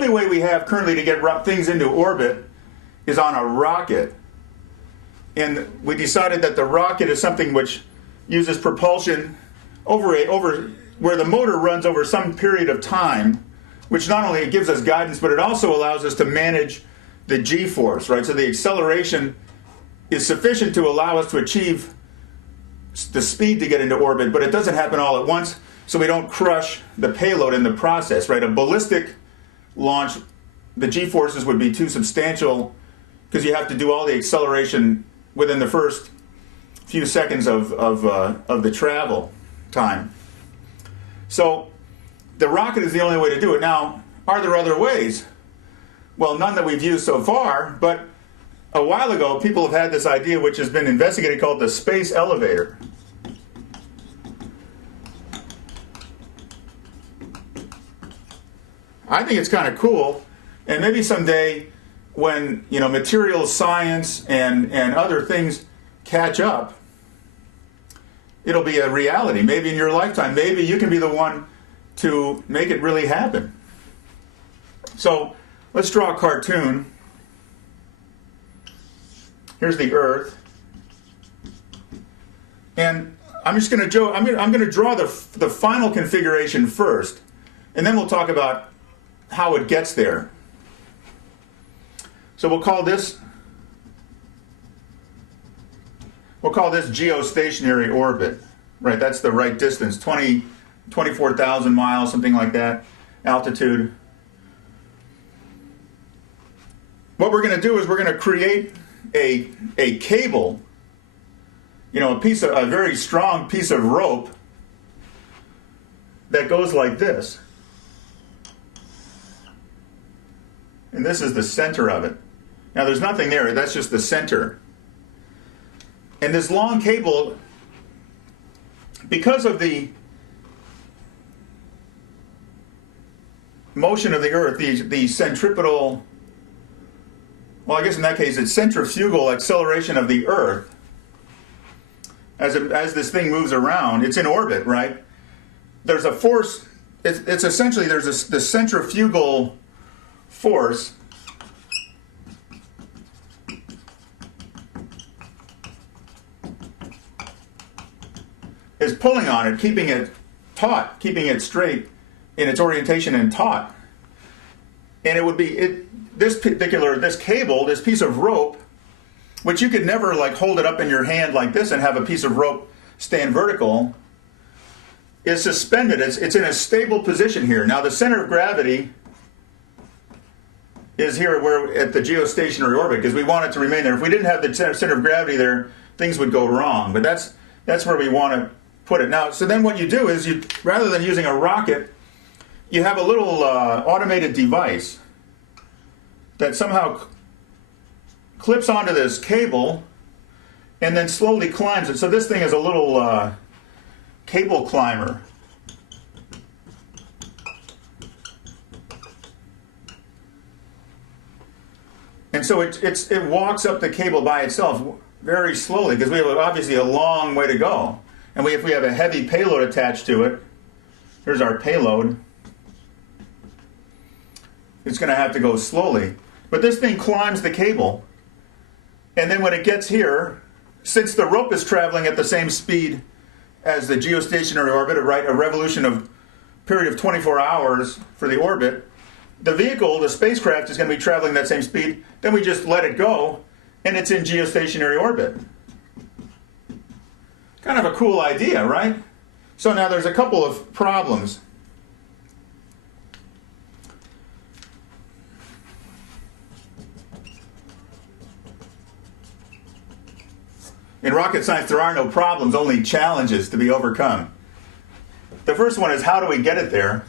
only way we have currently to get things into orbit is on a rocket. And we decided that the rocket is something which uses propulsion over where the motor runs over some period of time, which not only it gives us guidance, but it also allows us to manage the G-force, right? So the acceleration is sufficient to allow us to achieve the speed to get into orbit, but it doesn't happen all at once, so we don't crush the payload in the process, right? A ballistic launch, the G-forces would be too substantial because you have to do all the acceleration within the first few seconds of the travel time. So the rocket is the only way to do it. Now, are there other ways? Well, none that we've used so far, but a while ago, people have had this idea which has been investigated called the space elevator. I think it's kind of cool, and maybe someday when materials science and other things catch up, it'll be a reality. Maybe in your lifetime, maybe you can be the one to make it really happen. So let's draw a cartoon. Here's the Earth, and I'm just going to I'm going to draw the final configuration first, and then we'll talk about how it gets there. So we'll call this geostationary orbit, right? That's the right distance, 24,000 miles, something like that, altitude. What we're going to do is we're going to create a cable, a very strong piece of rope that goes like this. And this is the center of it. Now there's nothing there, that's just the center. And this long cable, because of the motion of the Earth, the centripetal, well, I guess in that case it's centrifugal acceleration of the Earth, as this thing moves around, it's in orbit, right? There's a force, it's essentially, there's the centrifugal force is pulling on it, keeping it taut, keeping it straight in its orientation and taut. And it would be this cable, this piece of rope, which you could never hold it up in your hand like this and have a piece of rope stand vertical, is suspended. It's in a stable position here. Now the center of gravity is here where at the geostationary orbit, because we want it to remain there. If we didn't have the center of gravity there, things would go wrong. But that's where we want to put it. Now, so then what you do is rather than using a rocket, you have a little automated device that somehow clips onto this cable and then slowly climbs it. So this thing is a little cable climber. And so it walks up the cable by itself very slowly, because we have obviously a long way to go. And if we have a heavy payload attached to it, here's our payload, it's going to have to go slowly. But this thing climbs the cable, and then when it gets here, since the rope is traveling at the same speed as the geostationary orbit, a revolution of period of 24 hours for the orbit, the vehicle, the spacecraft, is going to be traveling that same speed. Then we just let it go, and it's in geostationary orbit. Kind of a cool idea, right? So now there's a couple of problems. In rocket science, there are no problems, only challenges to be overcome. The first one is, how do we get it there?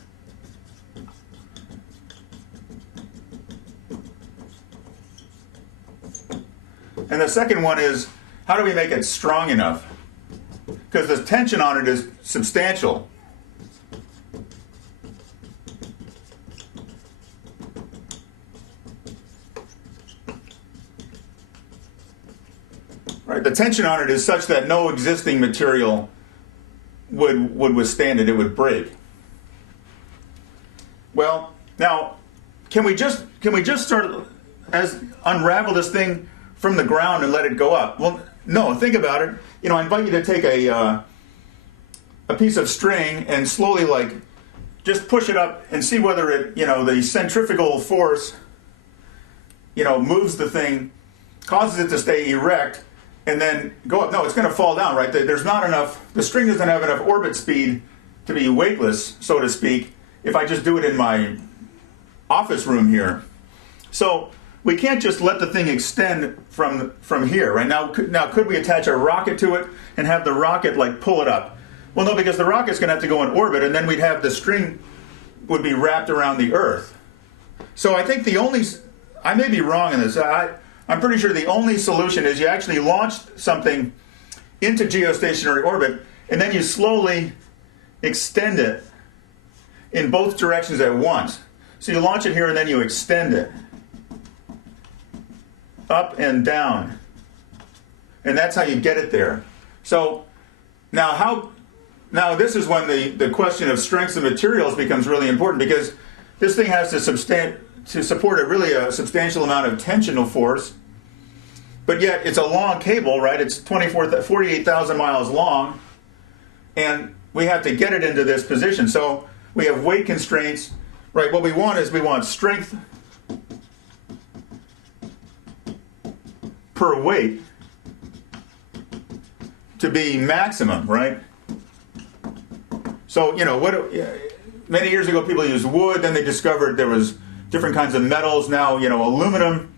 And the second one is, how do we make it strong enough? Because the tension on it is substantial. Right? The tension on it is such that no existing material would withstand it. It would break. Well, now, can we just start unravel this thing from the ground and let it go up? Well, no. Think about it. I invite you to take a piece of string and slowly, like, just push it up and see whether it, the centrifugal force, moves the thing, causes it to stay erect, and then go up. No, it's going to fall down, right? There's not enough. The string doesn't have enough orbit speed to be weightless, so to speak, if I just do it in my office room here. So we can't just let the thing extend from here, right? Now, could we attach a rocket to it and have the rocket, like, pull it up? Well, no, because the rocket's going to have to go in orbit, and then we'd have the string would be wrapped around the Earth. So I think I may be wrong in this. I'm pretty sure the only solution is you actually launch something into geostationary orbit, and then you slowly extend it in both directions at once. So you launch it here, and then you extend it up and down. And that's how you get it there. So now this is when the question of strengths of materials becomes really important, because this thing has to support a substantial amount of tensional force, but yet it's a long cable, right? It's 48,000 miles long, and we have to get it into this position. So we have weight constraints, right? What we want is strength per weight to be maximum, right? So, many years ago people used wood, then they discovered there was different kinds of metals. Now, aluminum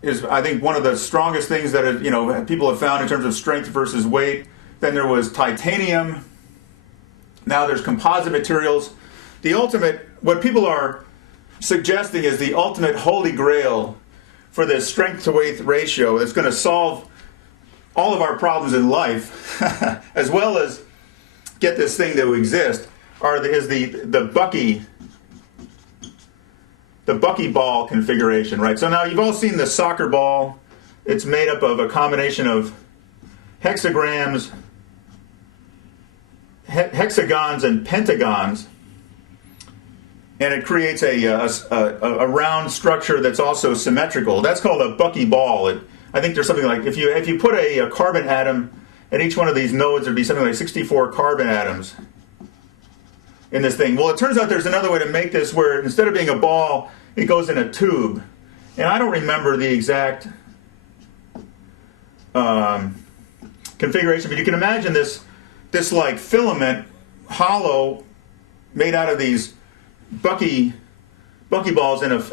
is, I think, one of the strongest things that, people have found in terms of strength versus weight. Then there was titanium. Now there's composite materials. What people are suggesting is the ultimate holy grail for this strength to weight ratio that's going to solve all of our problems in life, as well as get this thing to exist, is the buckyball configuration, right? So now you've all seen the soccer ball. It's made up of a combination of hexagons and pentagons, and it creates a round structure that's also symmetrical. That's called a buckyball. I think there's something like, if you put a carbon atom at each one of these nodes, there'd be something like 64 carbon atoms in this thing. Well, it turns out there's another way to make this where instead of being a ball, it goes in a tube. And I don't remember the exact configuration, but you can imagine this like filament, hollow, made out of these buckyballs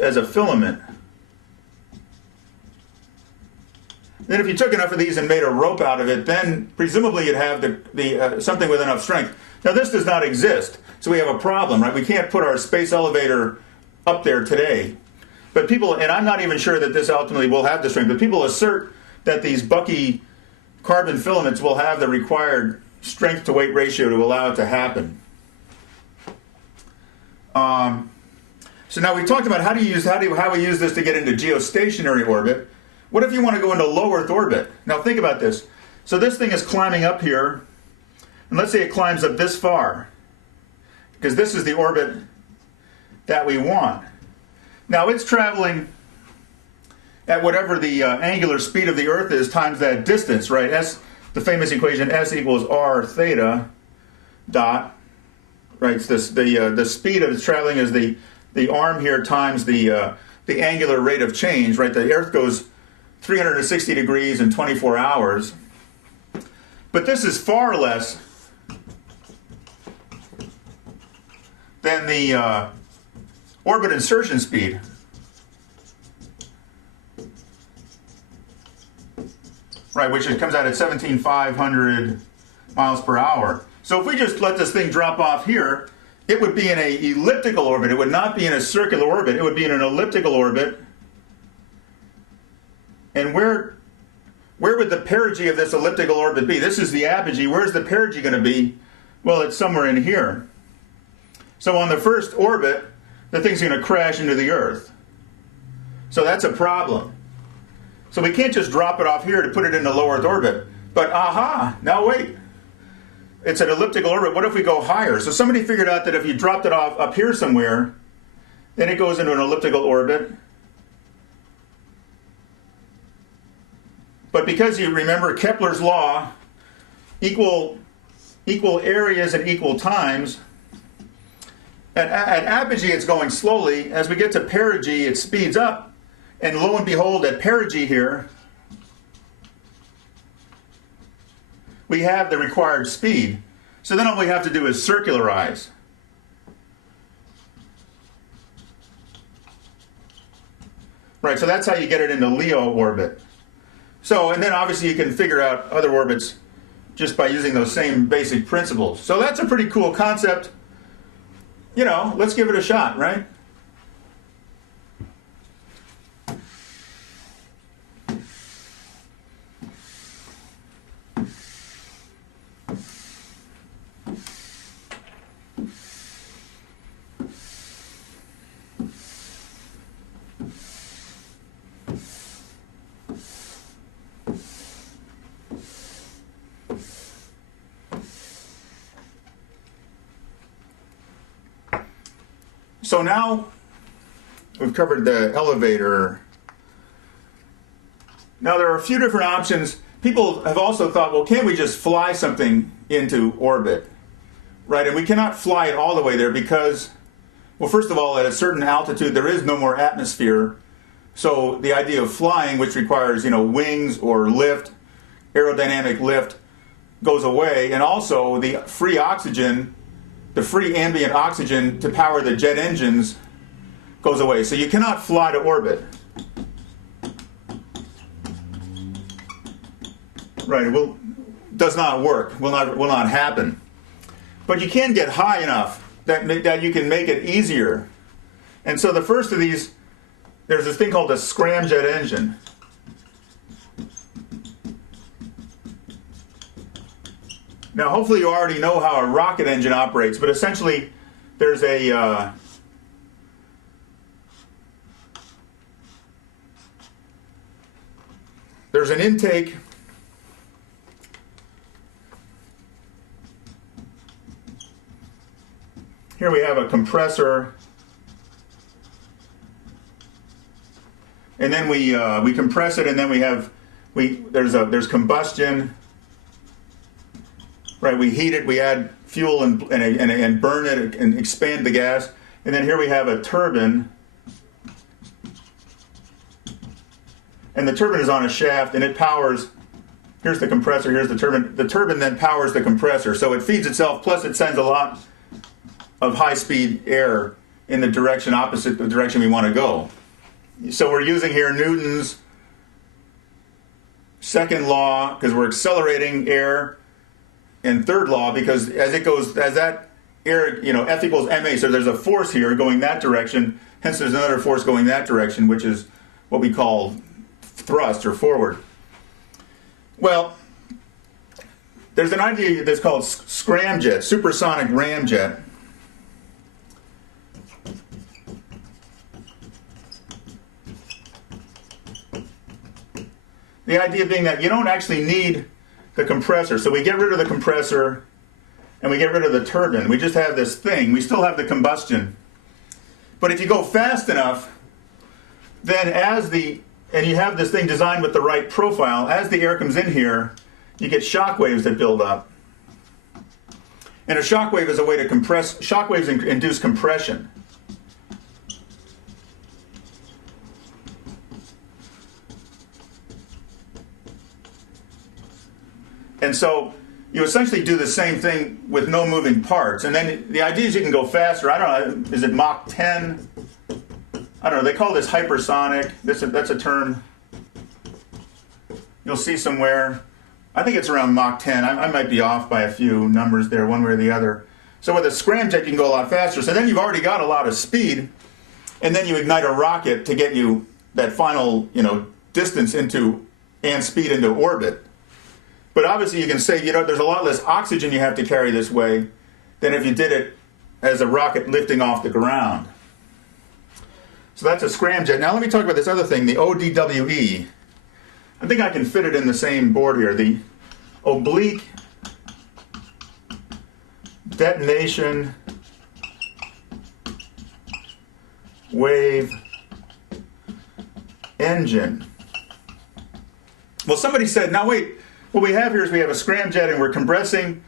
as a filament. Then if you took enough of these and made a rope out of it, then presumably you'd have something with enough strength. Now this does not exist, so we have a problem, right? We can't put our space elevator up there today. But people, and I'm not even sure that this ultimately will have the strength, but people assert that these bucky carbon filaments will have the required strength to weight ratio to allow it to happen. So now we talked about how we use this to get into geostationary orbit. What if you want to go into low Earth orbit? Now think about this. So this thing is climbing up here, and let's say it climbs up this far, because this is the orbit that we want. Now it's traveling at whatever the angular speed of the Earth is times that distance, right? The famous equation, S equals r theta dot, right? It's the speed of its traveling is the arm here times the angular rate of change, right? The Earth goes 360 degrees in 24 hours. But this is far less than the orbit insertion speed. Right, which comes out at 17,500 miles per hour. So if we just let this thing drop off here, it would be in an elliptical orbit. It would not be in a circular orbit. It would be in an elliptical orbit. And where would the perigee of this elliptical orbit be? This is the apogee. Where's the perigee going to be? Well, it's somewhere in here. So on the first orbit, the thing's going to crash into the Earth. So that's a problem. So we can't just drop it off here to put it into low Earth orbit. But now wait. It's an elliptical orbit. What if we go higher? So somebody figured out that if you dropped it off up here somewhere, Then it goes into an elliptical orbit. But because you remember Kepler's law, equal areas at equal times, at apogee it's going slowly. As we get to perigee, it speeds up. And lo and behold, at perigee here, we have the required speed. So then all we have to do is circularize. Right, so that's how you get it into LEO orbit. So, and then obviously you can figure out other orbits just by using those same basic principles. So that's a pretty cool concept. You know, let's give it a shot, right? So now we've covered the elevator. Now there are a few different options. People have also thought, well, can't we just fly something into orbit? Right, and we cannot fly it all the way there because, well, first of all, at a certain altitude there is no more atmosphere. So the idea of flying, which requires, wings or lift, aerodynamic lift, goes away. And also the free oxygen, the free ambient oxygen to power the jet engines goes away. So you cannot fly to orbit. Right, it does not work, will not happen. But you can get high enough that you can make it easier. And so the first of these, there's this thing called a scramjet engine. Now, hopefully you already know how a rocket engine operates, but essentially there's an intake. Here we have a compressor, and then we compress it, and then there's combustion. Right, we heat it, we add fuel and burn it and expand the gas. And then here we have a turbine. And the turbine is on a shaft and it powers, here's the compressor, here's the turbine. The turbine then powers the compressor. So it feeds itself, plus it sends a lot of high-speed air in the direction opposite the direction we want to go. So we're using here Newton's second law, because we're accelerating air, and third law, because as that air, F equals ma, so there's a force here going that direction, hence there's another force going that direction, which is what we call thrust or forward. Well, there's an idea that's called scramjet, supersonic ramjet. The idea being that you don't actually need the compressor. So we get rid of the compressor and we get rid of the turbine. We just have this thing. We still have the combustion. But if you go fast enough, then and you have this thing designed with the right profile, as the air comes in here, you get shock waves that build up. And a shock wave is a way to compress. Shock waves induce compression. And so you essentially do the same thing with no moving parts. And then the idea is you can go faster. I don't know, is it Mach 10? I don't know, they call this hypersonic. That's a term you'll see somewhere. I think it's around Mach 10. I might be off by a few numbers there, one way or the other. So with a scramjet, you can go a lot faster. So then you've already got a lot of speed, and then you ignite a rocket to get you that final, distance and speed into orbit. But obviously you can say, there's a lot less oxygen you have to carry this way than if you did it as a rocket lifting off the ground. So that's a scramjet. Now let me talk about this other thing, the ODWE. I think I can fit it in the same board here. The oblique detonation wave engine. Well, somebody said, now wait, what we have here is we have a scramjet and we're compressing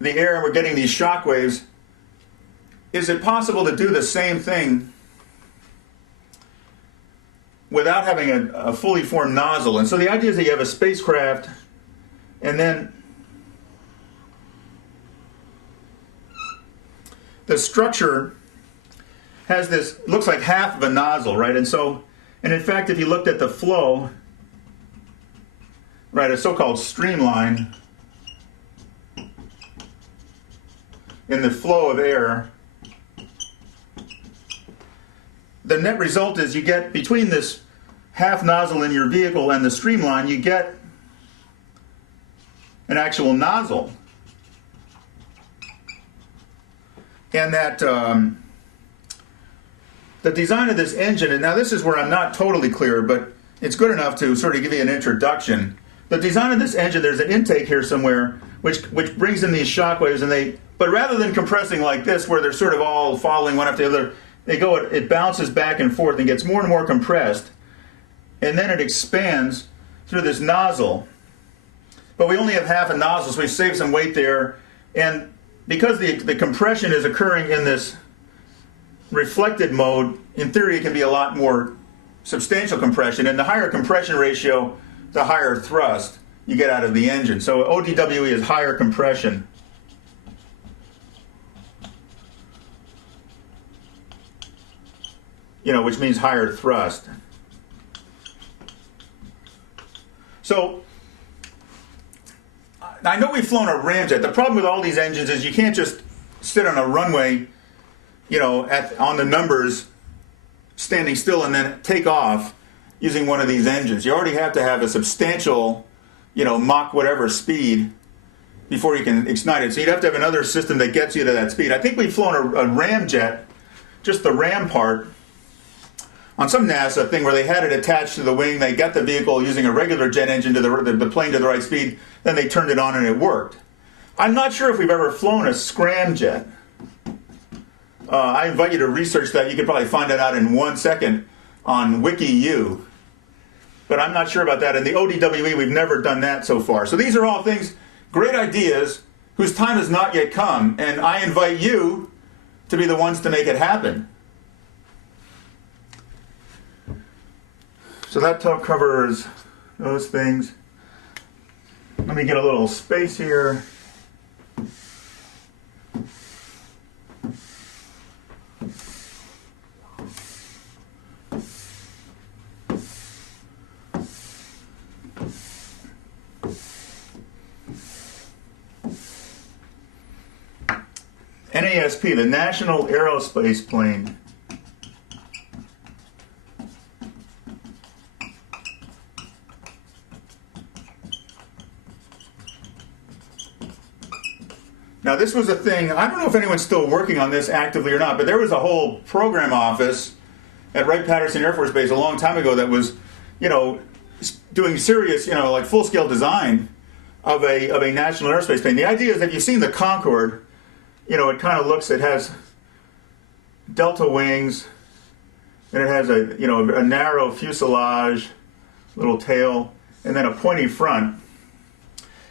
the air and we're getting these shock waves. Is it possible to do the same thing without having a fully formed nozzle? And so the idea is that you have a spacecraft and then the structure has this, looks like half of a nozzle, right? And in fact, if you looked at the flow, right, a so-called streamline in the flow of air, the net result is you get, between this half nozzle in your vehicle and the streamline, you get an actual nozzle. And that the design of this engine, and now this is where I'm not totally clear, but it's good enough to sort of give you an introduction. The design of this engine, there's an intake here somewhere which brings in these shock waves, but rather than compressing like this where they're sort of all following one after the other, it bounces back and forth and gets more and more compressed, and then it expands through this nozzle. But we only have half a nozzle, so we save some weight there, and because the compression is occurring in this reflected mode, in theory it can be a lot more substantial compression, and the higher compression ratio, the higher thrust you get out of the engine. So ODWE is higher compression. Which means higher thrust. So I know we've flown a ramjet. The problem with all these engines is you can't just sit on a runway, on the numbers, standing still and then take off using one of these engines. You already have to have a substantial, Mach whatever speed before you can ignite it. So you'd have to have another system that gets you to that speed. I think we've flown a ramjet, just the ram part, on some NASA thing where they had it attached to the wing. They got the vehicle using a regular jet engine to the plane to the right speed. Then they turned it on and it worked. I'm not sure if we've ever flown a scramjet. I invite you to research that. You could probably find that out in 1 second on WikiU. But I'm not sure about that. In the ODWE, we've never done that so far. So these are all things, great ideas, whose time has not yet come. And I invite you to be the ones to make it happen. So that covers those things. Let me get a little space here. NASP, the National Aerospace Plane. Now this was a thing, I don't know if anyone's still working on this actively or not, but there was a whole program office at Wright-Patterson Air Force Base a long time ago that was, doing serious, like full-scale design of a national aerospace plane. The idea is that you've seen the Concorde, it kind of looks, it has delta wings, and it has a narrow fuselage, little tail, and then a pointy front.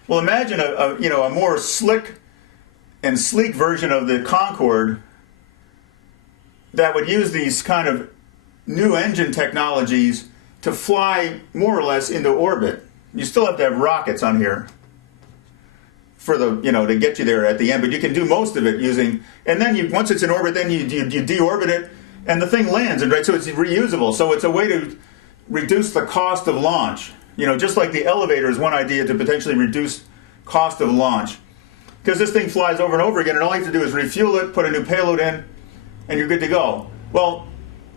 Well, imagine a more slick and sleek version of the Concorde that would use these kind of new engine technologies to fly more or less into orbit. You still have to have rockets on here for to get you there at the end, but you can do most of it using, and then once it's in orbit, then you deorbit it, and the thing lands, and right, so it's reusable. So it's a way to reduce the cost of launch. Just like the elevator is one idea to potentially reduce cost of launch. Because this thing flies over and over again, and all you have to do is refuel it, put a new payload in, and you're good to go. Well,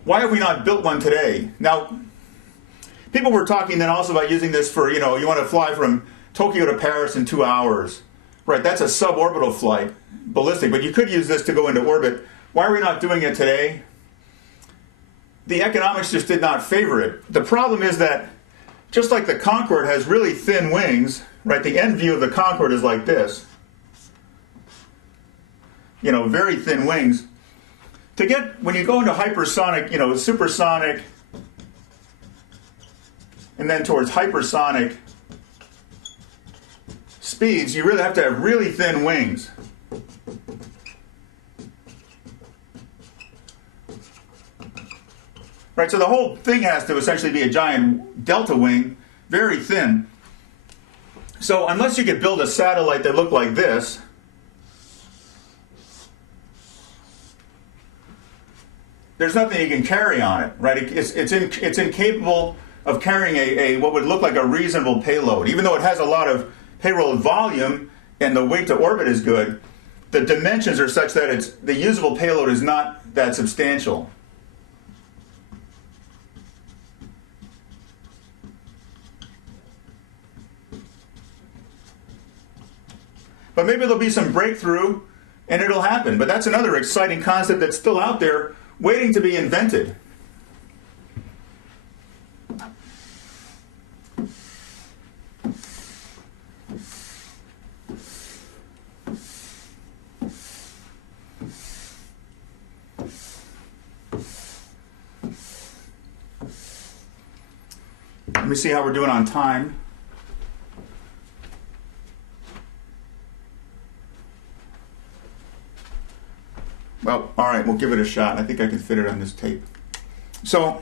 why have we not built one today? Now, people were talking then also about using this for, you want to fly from Tokyo to Paris in 2 hours. Right, that's a suborbital flight, ballistic, but you could use this to go into orbit. Why are we not doing it today? The economics just did not favor it. The problem is that, just like the Concorde has really thin wings, right, the end view of the Concorde is like this. Very thin wings. to get, when you go into hypersonic, supersonic, and then towards hypersonic speeds, you really have to have really thin wings. Right, so the whole thing has to essentially be a giant delta wing, very thin. So unless you could build a satellite that looked like this, there's nothing you can carry on it, right? It's incapable of carrying a what would look like a reasonable payload. Even though it has a lot of payload volume and the weight to orbit is good, the dimensions are such that the usable payload is not that substantial. But maybe there'll be some breakthrough and it'll happen. But that's another exciting concept that's still out there waiting to be invented. Let me see how we're doing on time. Well, all right, we'll give it a shot. I think I can fit it on this tape. So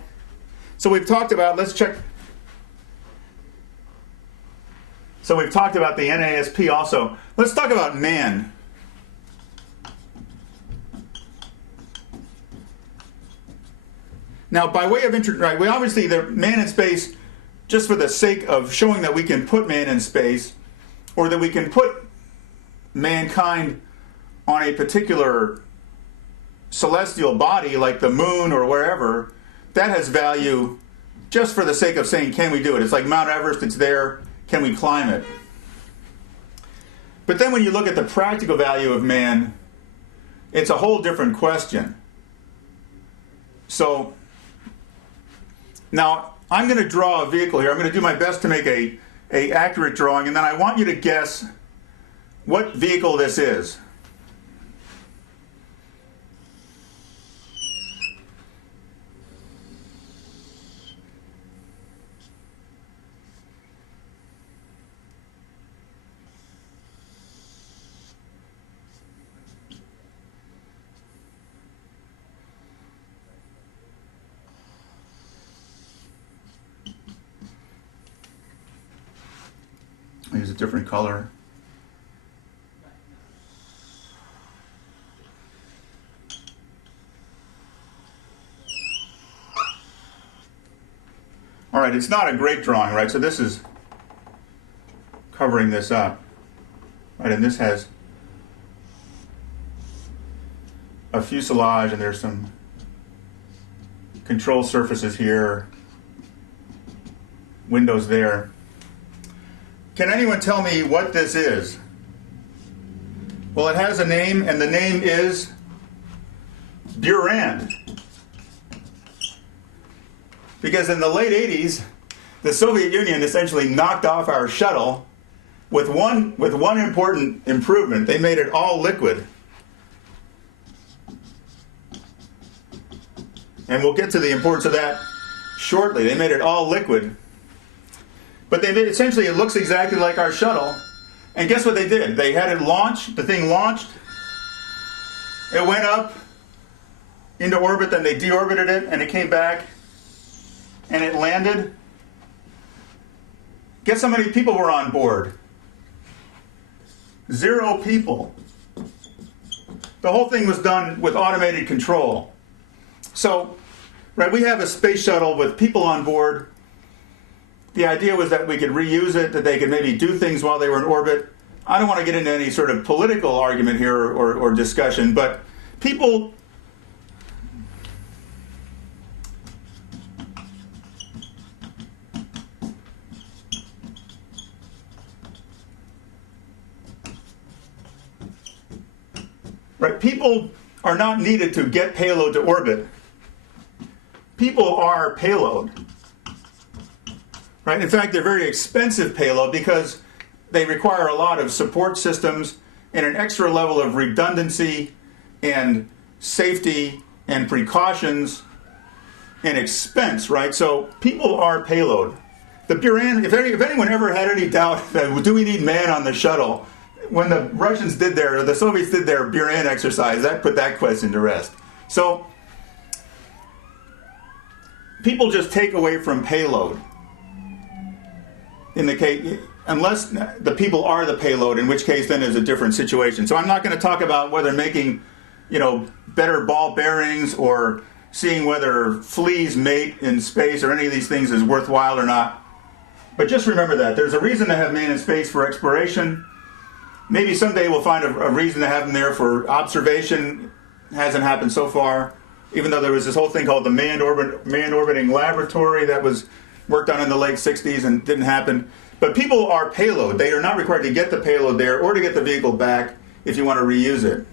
we've talked about, let's check. So we've talked about the NASP also. Let's talk about man. Now, by way of right, we obviously, the man in space, just for the sake of showing that we can put man in space, or that we can put mankind on a particular celestial body like the moon or wherever, that has value just for the sake of saying, can we do it? It's like Mount Everest, it's there, can we climb it? But then when you look at the practical value of man, it's a whole different question. So, now I'm going to draw a vehicle here. I'm going to do my best to make a accurate drawing, and then I want you to guess what vehicle this is. Use a different color. All right, it's not a great drawing, right? So this is covering this up, right? And this has a fuselage, and there's some control surfaces here, windows there. Can anyone tell me what this is? Well, it has a name, and the name is Buran. Because in the late 80s, the Soviet Union essentially knocked off our shuttle with one important improvement. They made it all liquid. And we'll get to the importance of that shortly. They made it all liquid. But they made, essentially, it looks exactly like our shuttle. And guess what they did? They had it launched, the thing launched, it went up into orbit, then they deorbited it, and it came back, and it landed. Guess how many people were on board? 0 people. The whole thing was done with automated control. So, right, we have a space shuttle with people on board. The idea was that we could reuse it, that they could maybe do things while they were in orbit. I don't want to get into any sort of political argument here or discussion, but people people are not needed to get payload to orbit. People are payload. Right? In fact, they're very expensive payload because they require a lot of support systems and an extra level of redundancy and safety and precautions and expense, right? So people are payload. The Buran, if anyone ever had any doubt that do we need man on the shuttle, when the Russians did their, or the Soviets did their Buran exercise, that put that question to rest. So people just take away from payload. In the case, unless the people are the payload, in which case then is a different situation. So I'm not going to talk about whether making, better ball bearings or seeing whether fleas mate in space or any of these things is worthwhile or not. But just remember that. There's a reason to have man in space for exploration. Maybe someday we'll find a reason to have him there for observation. Hasn't happened so far, even though there was this whole thing called the manned orbiting laboratory that was worked on in the late 60s and didn't happen. But people are payload. They are not required to get the payload there or to get the vehicle back if you want to reuse it.